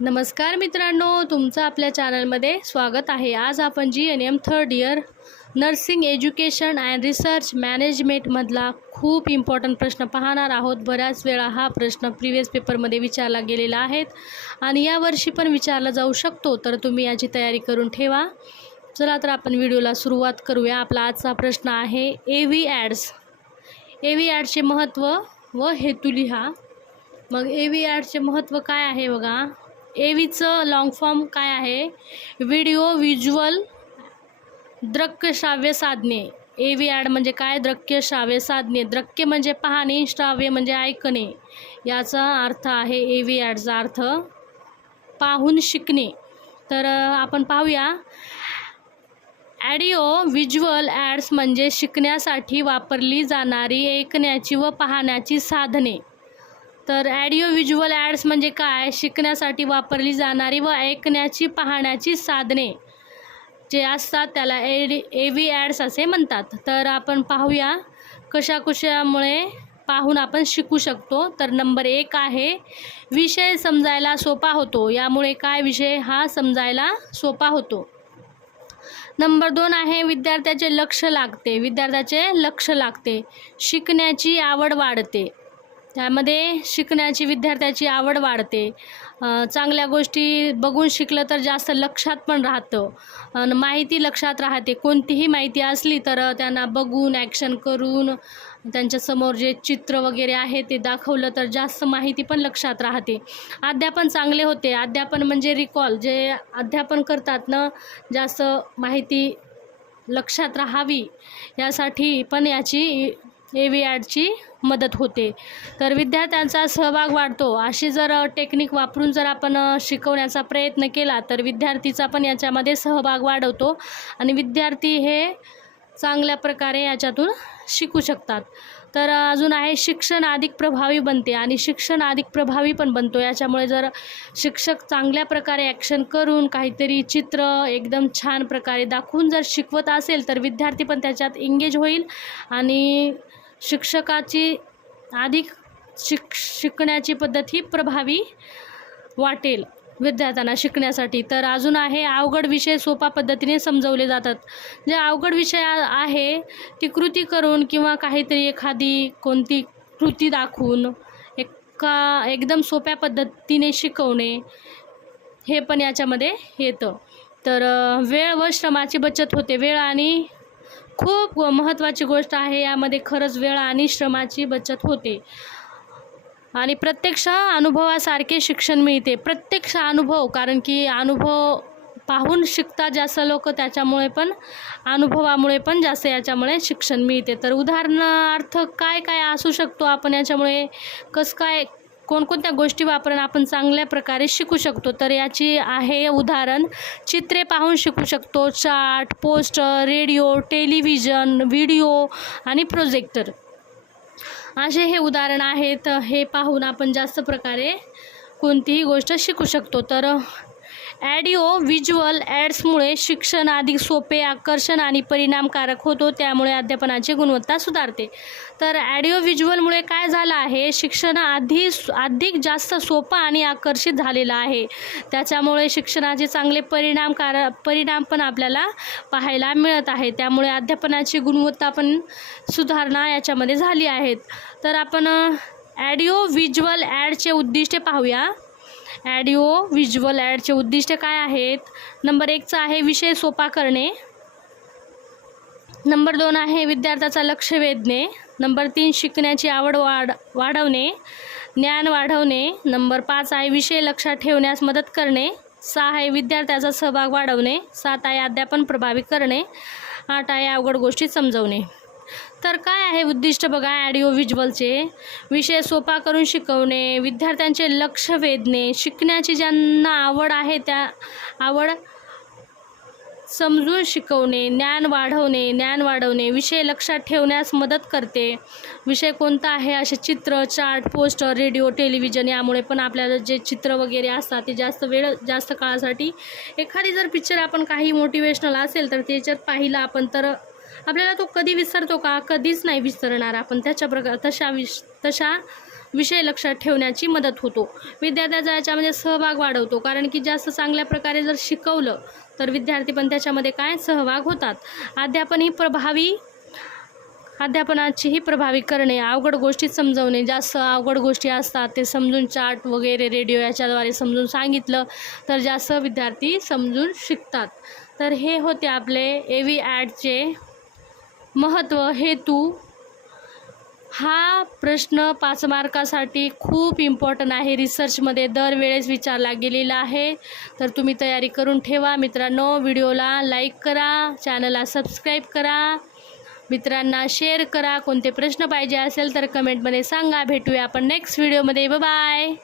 नमस्कार मित्रांनो, तुमचं आपल्या चॅनलमध्ये स्वागत आहे। आज आपण GNM third year nursing education and research मॅनेजमेंटमधला खूप इम्पॉर्टंट प्रश्न पाहणार आहोत। बऱ्याच वेळा हा प्रश्न प्रिव्हियस पेपरमध्ये विचारला गेलेला आहे आणि यावर्षी पण विचारला जाऊ शकतो, तर तुम्ही याची तयारी करून ठेवा। चला तर आपण व्हिडिओला सुरुवात करूया। आपला आजचा प्रश्न आहे AV ॲड्स। AV ॲडचे महत्त्व व हेतू लिहा। मग AV ॲडचे महत्त्व काय आहे बघा। AVचं लॉंग फॉर्म काय आहे? व्हिडिओ व्हिज्युअल दृक्य श्राव्य साधने। AV ॲड म्हणजे काय? दृक्य श्राव्य साधने। दृक्य म्हणजे पाहणे, श्राव्य म्हणजे ऐकणे, याचा अर्थ आहे AV ॲडचा अर्थ पाहून शिकणे। तर आपण पाहूया। ऑडिओ व्हिज्युअल ॲड्स म्हणजे शिकण्यासाठी वापरली जाणारी ऐकण्याची व पाहण्याची साधने। तर ऑडिओ व्हिज्युअल ॲड्स म्हणजे काय? शिकण्यासाठी वापरली जाणारी व ऐकण्याची पाहण्याची साधने जे असतात त्याला AV ॲड्स असे म्हणतात। तर आपण पाहूया कशामुळे पाहून आपण शिकू शकतो। तर नंबर 1 आहे विषय समजायला सोपा होतो। यामुळे काय विषय हा समजायला सोपा होतो। नंबर 2 आहे विद्यार्थ्याचे लक्ष लागते। विद्यार्थ्याचे लक्ष लागते, शिकण्याची आवड वाढते। त्यामध्ये शिकण्याची विद्यार्थ्याची आवड वाढते। चांगल्या गोष्टी बघून शिकलं तर जास्त लक्षात पण राहतं, माहिती लक्षात राहते। कोणतीही माहिती असली तर त्यांना बघून ॲक्शन करून त्यांच्यासमोर जे चित्र वगैरे आहे ते दाखवलं तर जास्त माहिती पण लक्षात राहते। अध्यापन चांगले होते। अध्यापन म्हणजे रिकॉल, जे अध्यापन करतात ना, जास्त माहिती लक्षात राहावी यासाठी पण याची AV ॲडची मदत होते। तर विद्यार्थ्यांचा सहभाग वाढतो। अशी जर टेक्निक वापरून जर आपण शिकवण्याचा प्रयत्न केला तर विद्यार्थीचा पण याच्यामध्ये सहभाग वाढवतो आणि विद्यार्थी हे चांगल्या प्रकारे याच्यातून शिकू शकतात। तर अजून आहे शिक्षण अधिक प्रभावी बनते आणि शिक्षण अधिक प्रभावी पण बनतो। याच्यामुळे जर शिक्षक चांगल्या प्रकारे ॲक्शन करून काहीतरी चित्र एकदम छान प्रकारे दाखवून जर शिकवत असेल तर विद्यार्थी पण त्याच्यात एंगेज होईल आणि शिक्षकाची अधिक शिकण्याची पद्धत ही प्रभावी वाटेल विद्यार्थ्यांना शिकण्यासाठी। तर अजून आहे अवघड विषय सोपा पद्धतीने समजवले जातात। जे अवघड विषय आहे ती कृती करून किंवा काहीतरी एखादी कोणती कृती दाखवून एकदम सोप्या पद्धतीने शिकवणे हे पण याच्यामध्ये येतं। तर वेळ व श्रमाची बचत होते। वेळ आणि खूप महत्त्वाची गोष्ट आहे यामध्ये, खरंच वेळ आणि श्रमाची बचत होते आणि प्रत्यक्ष अनुभवासारखे शिक्षण मिळते। प्रत्यक्ष अनुभव, कारण की अनुभव पाहून शिकतात जास्त लोक, त्याच्यामुळे पण अनुभवामुळे पण जास्त याच्यामुळे शिक्षण मिळते। तर उदाहरणार्थ काय काय असू शकतो आपण याच्यामुळे, कसं काय कोणकोणत्या गोष्टी वापरून आपण चांगल्या प्रकारे शिकू शकतो। तर याची आहे उदाहरण चित्रे पाहून शिकू शकतो, chart, poster, radio, television, video आणि प्रोजेक्टर असे हे उदाहरण आहेत। हे पाहून आपण जास्त प्रकारे कोणतीही गोष्ट शिकू शकतो। तर ऑडिओ व्हिज्युअल ॲड्समुळे शिक्षण अधिक सोपे, आकर्षण आणि परिणामकारक होतो। त्यामुळे अध्यापनाची गुणवत्ता सुधारते। तर ऑडिओ व्हिज्युअलमुळे काय झालं आहे, शिक्षण अधिक जास्त सोपं आणि आकर्षित झालेलं आहे। त्याच्यामुळे शिक्षणाचे चांगले परिणाम पण आपल्याला पाहायला मिळत आहे। त्यामुळे अध्यापनाची गुणवत्ता पण सुधारणा याच्यामध्ये झाली आहेत। तर आपण ऑडिओ व्हिज्युअल ॲडचे उद्दिष्टे पाहूया। ऑडिओ व्हिज्युअल ॲडचे उद्दिष्ट काय आहेत? नंबर 1 आहे विषय सोपा करणे। नंबर 2 आहे विद्यार्थ्याचा लक्ष वेधणे। नंबर 3 शिकण्याची आवड वाढवणे, ज्ञान वाढवणे। नंबर 5 आहे विषय लक्षात ठेवण्यास मदत करणे। 6 आहे विद्यार्थ्याचा सहभाग वाढवणे। 7 आहे अध्यापन प्रभावी करणे। 8 आहे अवघड गोष्टी समजवणे। तर काय आहे उद्दिष्ट बघा ऑडिओ व्हिज्युअलचे? विषय सोपा करून शिकवणे, विद्यार्थ्यांचे लक्ष वेधणे, शिकण्याची ज्यांना आवड आहे त्या आवड समजून शिकवणे, ज्ञान वाढवणे, विषय लक्षात ठेवण्यास मदत करते। विषय कोणता आहे? असे चित्र, चार्ट, पोस्टर, रेडिओ, टेलिव्हिजन यामुळे पण आपल्याला जे चित्र वगैरे असतात ते जास्त काळासाठी, एखादी जर पिक्चर आपण काही मोटिवेशनल असेल तर त्याच्यात पाहिला आपण तर आपल्याला तो कधी विसरतो का? कधीच नाही विसरणार आपण। तशा विषय लक्षात ठेवण्याची मदत होतो. विद्यार्थ्याचा याच्यामध्ये सहभाग वाढवतो, कारण की जास्त चांगल्या प्रकारे जर शिकवलं तर विद्यार्थी पण त्याच्यामध्ये काय सहभाग होतात. अध्यापनाचीही प्रभावी करणे, अवघड गोष्टी समजवणे. जास्त अवघड गोष्टी असतात ते समजून चार्ट वगैरे रेडिओ याच्याद्वारे समजून सांगितलं तर जास्त विद्यार्थी समजून शिकतात. तर हे होते आपले AV ॲडचे महत्त्व, हेतू. हा प्रश्न 5 मार्कासाठी खूप इम्पॉर्टंट आहे, रिसर्चमध्ये दरवेळेस विचारला गेलेला आहे. तर तुम्ही तयारी करून ठेवा मित्रांनो. व्हिडिओला लाईक करा, चॅनलला सबस्क्राईब करा, मित्रांना शेअर करा. कोणते प्रश्न पाहिजे असेल तर कमेंटमध्ये सांगा. भेटूया आपण नेक्स्ट व्हिडिओमध्ये. Bye bye.